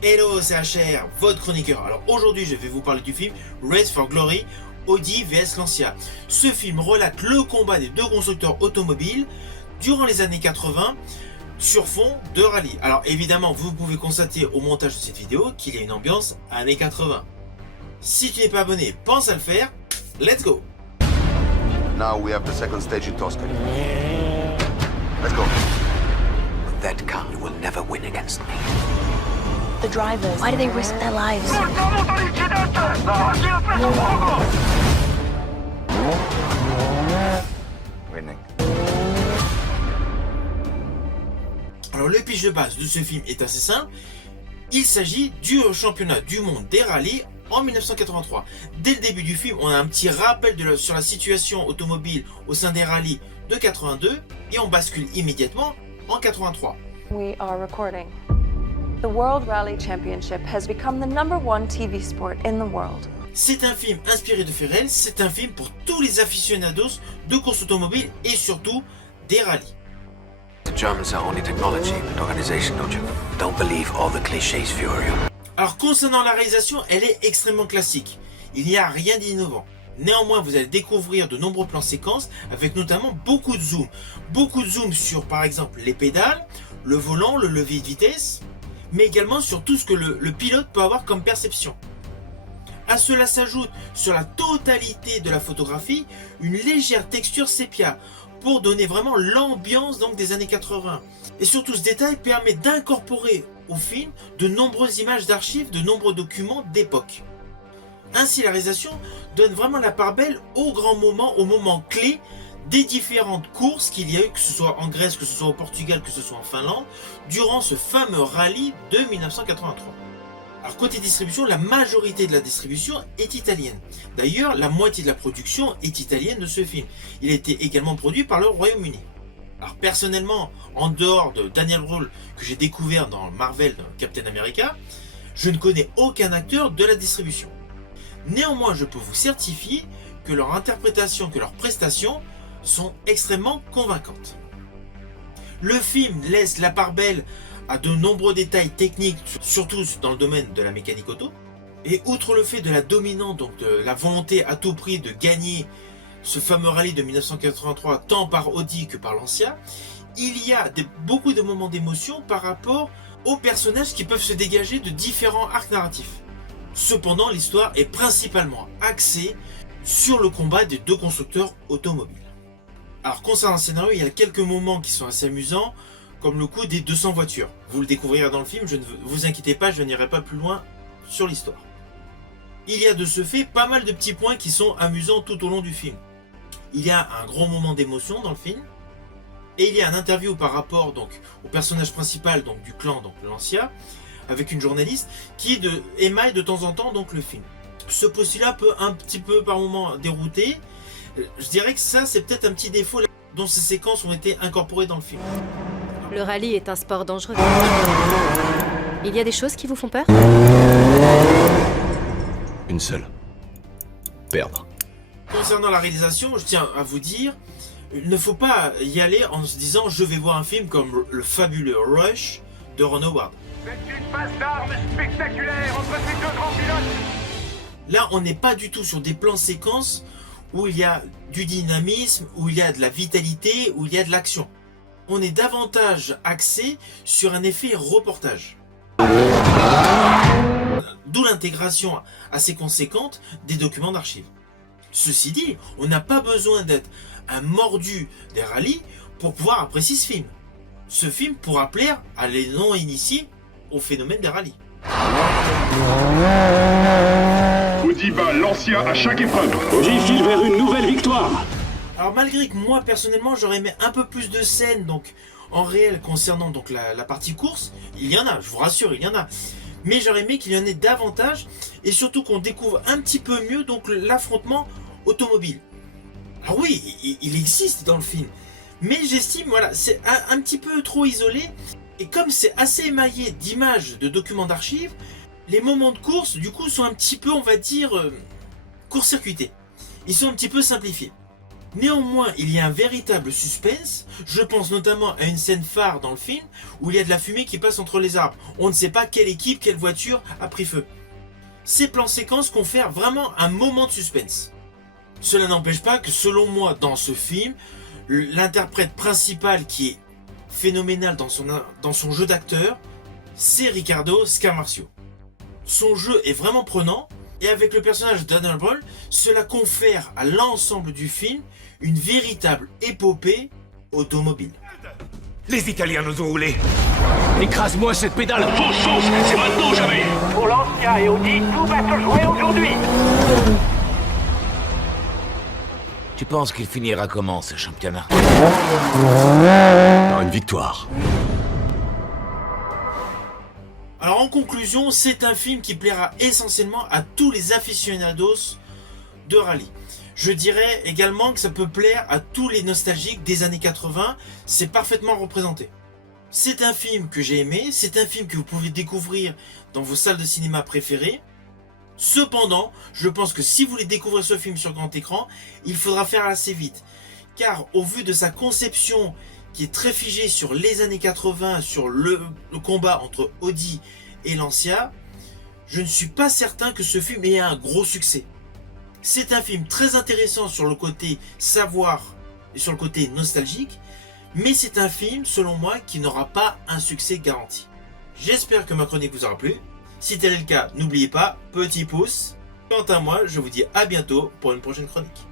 Hello, c'est HR, votre chroniqueur. Alors aujourd'hui, je vais vous parler du film Race for Glory, Audi vs Lancia. Ce film relate le combat des deux constructeurs automobiles durant les années 80 sur fond de rallye. Alors évidemment, vous pouvez constater au montage de cette vidéo qu'il y a une ambiance années 80. Si tu n'es pas abonné, pense à le faire. Let's go! Now we have the second stage in Tuscany. Let's go. With that car, you will never win against me. The drivers, why do they risk their lives? Winning. Alors le pitch de base de ce film est assez simple. Il s'agit du championnat du monde des rallyes en 1983. Dès le début du film, on a un petit rappel sur la situation automobile au sein des rallyes de 82 et on bascule immédiatement en 83. We are recording. The World Rally Championship has become the #1 TV sport in the world. C'est un film inspiré de faits réels, c'est un film pour tous les aficionados de course automobile et surtout des rallyes. The Germans are only technology and organization, don't you? Don't believe all the clichés, Furio. Alors concernant la réalisation, elle est extrêmement classique. Il n'y a rien d'innovant. Néanmoins, vous allez découvrir de nombreux plans séquences avec notamment beaucoup de zoom. Beaucoup de zoom sur par exemple les pédales, le volant, le levier de vitesse, mais également sur tout ce que le pilote peut avoir comme perception. À cela s'ajoute sur la totalité de la photographie une légère texture sépia pour donner vraiment l'ambiance donc des années 80. Et surtout ce détail permet d'incorporer au film de nombreuses images d'archives, de nombreux documents d'époque. Ainsi la réalisation donne vraiment la part belle aux grands moments, aux moments clés des différentes courses qu'il y a eu, que ce soit en Grèce, que ce soit au Portugal, que ce soit en Finlande, durant ce fameux rallye de 1983. Alors côté distribution, la majorité de la distribution est italienne. D'ailleurs, la moitié de la production est italienne de ce film. Il a été également produit par le Royaume-Uni. Alors personnellement, en dehors de Daniel Brühl, que j'ai découvert dans Marvel, dans Captain America, je ne connais aucun acteur de la distribution. Néanmoins, je peux vous certifier que leur interprétation, que leurs prestations sont extrêmement convaincantes. Le film laisse la part belle à de nombreux détails techniques, surtout dans le domaine de la mécanique auto. Et outre le fait de la dominante, donc de la volonté à tout prix de gagner ce fameux rallye de 1983, tant par Audi que par Lancia, il y a beaucoup de moments d'émotion par rapport aux personnages qui peuvent se dégager de différents arcs narratifs. Cependant, l'histoire est principalement axée sur le combat des deux constructeurs automobiles. Alors concernant le scénario, il y a quelques moments qui sont assez amusants, comme le coup des 200 voitures. Vous le découvrirez dans le film, ne vous inquiétez pas, je n'irai pas plus loin sur l'histoire. Il y a de ce fait pas mal de petits points qui sont amusants tout au long du film. Il y a un gros moment d'émotion dans le film, et il y a un interview par rapport donc au personnage principal donc du clan, donc Lancia, avec une journaliste qui émaille de temps en temps donc le film. Ce postulat peut un petit peu par moment dérouter. Je dirais que ça c'est peut-être un petit défaut dont ces séquences ont été incorporées dans le film. Le rallye est un sport dangereux. Il y a des choses qui vous font peur? Une seule. Perdre. Concernant la réalisation, je tiens à vous dire, il ne faut pas y aller en se disant je vais voir un film comme le fabuleux Rush de Ron Howard. C'est une passe d'armes spectaculaire entre ces deux grands pilotes. Là, on n'est pas du tout sur des plans séquences où il y a du dynamisme, où il y a de la vitalité, où il y a de l'action. On est davantage axé sur un effet reportage. D'où l'intégration assez conséquente des documents d'archives. Ceci dit, on n'a pas besoin d'être un mordu des rallyes pour pouvoir apprécier ce film. Ce film pourra plaire à les non-initiés au phénomène des rallyes. Audi bat Lancia à chaque épreuve. Audi file vers une nouvelle victoire. Alors malgré que moi personnellement j'aurais aimé un peu plus de scènes donc en réel concernant donc la partie course, il y en a, je vous rassure, il y en a. Mais j'aurais aimé qu'il y en ait davantage et surtout qu'on découvre un petit peu mieux donc l'affrontement automobile. Alors oui, il existe dans le film, mais j'estime voilà c'est un petit peu trop isolé et comme c'est assez émaillé d'images, de documents d'archives, les moments de course du coup sont un petit peu on va dire court-circuités. Ils sont un petit peu simplifiés. Néanmoins, il y a un véritable suspense. Je pense notamment à une scène phare dans le film où il y a de la fumée qui passe entre les arbres. On ne sait pas quelle équipe, quelle voiture a pris feu. Ces plans séquences confèrent vraiment un moment de suspense. Cela n'empêche pas que selon moi, dans ce film, l'interprète principal qui est phénoménal dans son jeu d'acteur, c'est Ricardo Scamarcio. Son jeu est vraiment prenant et avec le personnage de Daniel Brühl, cela confère à l'ensemble du film une véritable épopée automobile. Les Italiens nous ont roulés. Écrase-moi cette pédale. Fonce, c'est maintenant ou jamais. Pour Lancia et Audi, tout va se jouer aujourd'hui. Tu penses qu'il finira comment, ce championnat? Par une victoire. Alors en conclusion, c'est un film qui plaira essentiellement à tous les aficionados de rallye. Je dirais également que ça peut plaire à tous les nostalgiques des années 80, c'est parfaitement représenté. C'est un film que j'ai aimé, c'est un film que vous pouvez découvrir dans vos salles de cinéma préférées. Cependant, je pense que si vous voulez découvrir ce film sur grand écran, il faudra faire assez vite. Car au vu de sa conception qui est très figée sur les années 80, sur le combat entre Audi et Lancia, je ne suis pas certain que ce film ait un gros succès. C'est un film très intéressant sur le côté savoir et sur le côté nostalgique, mais c'est un film, selon moi, qui n'aura pas un succès garanti. J'espère que ma chronique vous aura plu. Si tel est le cas, n'oubliez pas, petit pouce. Quant à moi, je vous dis à bientôt pour une prochaine chronique.